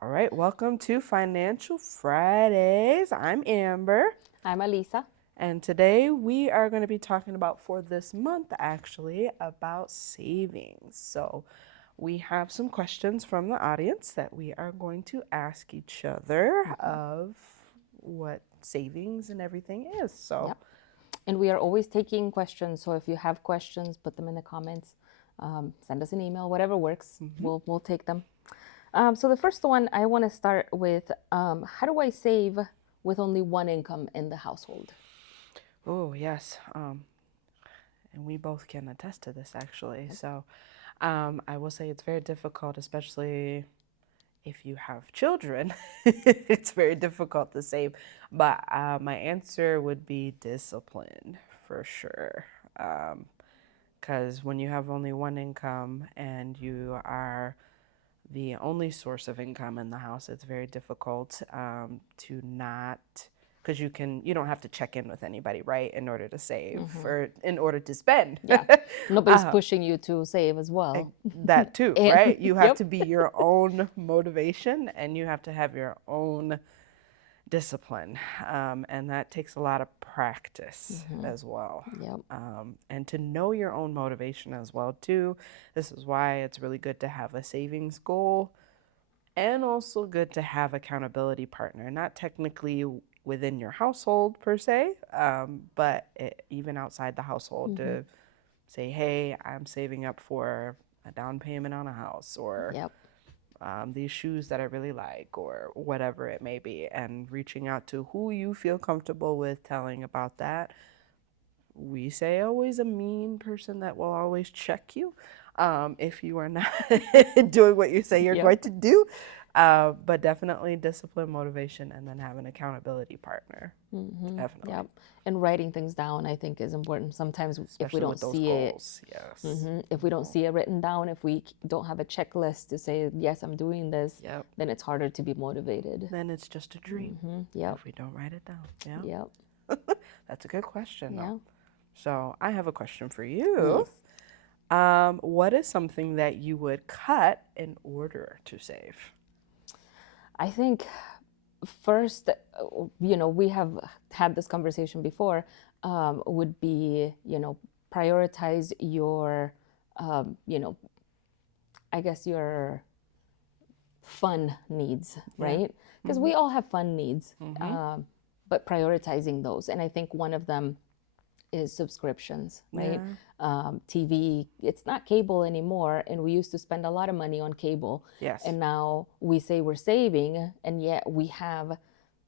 All right, welcome to Financial Fridays. I'm Amber, I'm Alisa. and today we are going to be talking about for this month actually about savings. So, we have some questions from the audience that we are going to ask each other of what savings and everything is. So, Yep. And we are always taking questions. So if you have questions, put them in the comments. Send us an email, whatever works. We'll take them. So the first one I want to start with: how do I save with only one income in the household? oh, yes. And we both can attest to this actually. So, I will say it's very difficult, especially if you have children. It's very difficult to save. But my answer would be discipline for sure. Because when you have only one income and you are the only source of income in the house, it's very difficult to not, because you don't have to check in with anybody, right, in order to save or in order to spend. Yeah. Nobody's pushing you to save as well. That too, And right? You have yep. to be your own motivation and you have to have your own discipline. And that takes a lot of practice as well. Yep. And to know your own motivation as well too. This is why it's really good to have a savings goal and also good to have accountability partner, not technically within your household per se, but even outside the household to say, hey, I'm saving up for a down payment on a house or Yep. these shoes that I really like or whatever it may be, and reaching out to who you feel comfortable with telling about that. We say always a mean person that will always check you if you are not doing what you say you're Yep. going to do. But definitely discipline, motivation, and then have an accountability partner. Definitely. Yep. And writing things down, I think, is important. Sometimes if we Especially don't with those see it, goals. Yes. if we don't see it written down, if we don't have a checklist to say, yes, I'm doing this, Yep. then it's harder to be motivated. Then it's just a dream Yep. if we don't write it down. Yeah. Yep. That's a good question, though. Yeah. So I have a question for you. Yes. What is something that you would cut in order to save? I think first, we have had this conversation before, would be, prioritize your, I guess your fun needs, right? Because we all have fun needs, but prioritizing those. And I think one of them is subscriptions, right? TV, it's not cable anymore. And we used to spend a lot of money on cable. Yes. And now we say we're saving, and yet we have,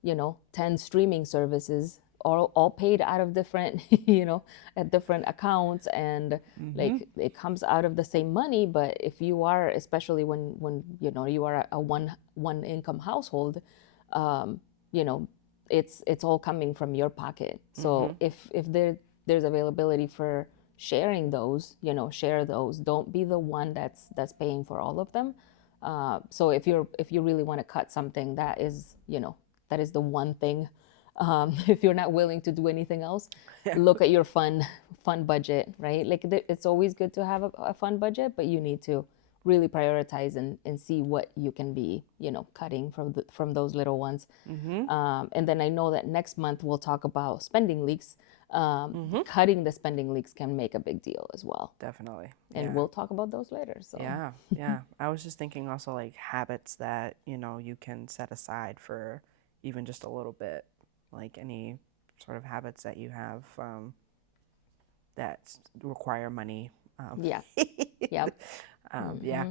10 streaming services all paid out of different, at different accounts. And like it comes out of the same money. But if you are, especially when you are a one income household, you know, it's all coming from your pocket. So if there's availability for sharing those, share those. Don't be the one that's paying for all of them. So if you really want to cut something, that is the one thing. If you're not willing to do anything else, look at your fun budget, right? Like it's always good to have a fun budget, but you need to really prioritize and see what you can be, cutting from those little ones. And then I know that next month we'll talk about spending leaks. Cutting the spending leaks can make a big deal as well. Definitely. And we'll talk about those later. So Yeah. I was just thinking also like habits that, you can set aside for even just a little bit, like any sort of habits that you have that require money. yeah, yep. Yeah.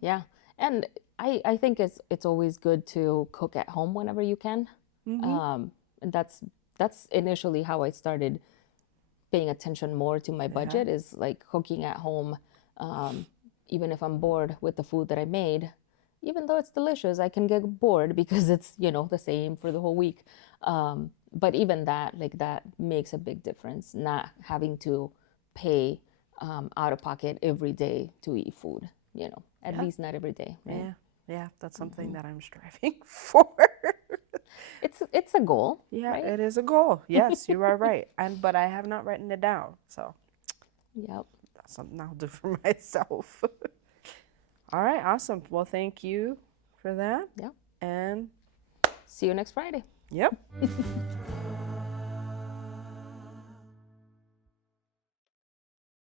Yeah. And I think it's always good to cook at home whenever you can. And that's initially how I started paying attention more to my budget, is like cooking at home. Even if I'm bored with the food that I made, even though it's delicious, I can get bored because it's, the same for the whole week. But even that, like that makes a big difference, not having to pay out of pocket every day to eat food, at least not every day, right? Yeah. That's something that I'm striving for. It's a goal, Yeah, right? it is a goal. Yes, you are right. But I have not written it down. So Yep. that's something I'll do for myself. All right, awesome. Well, thank you for that. Yeah. And See you next Friday. yep.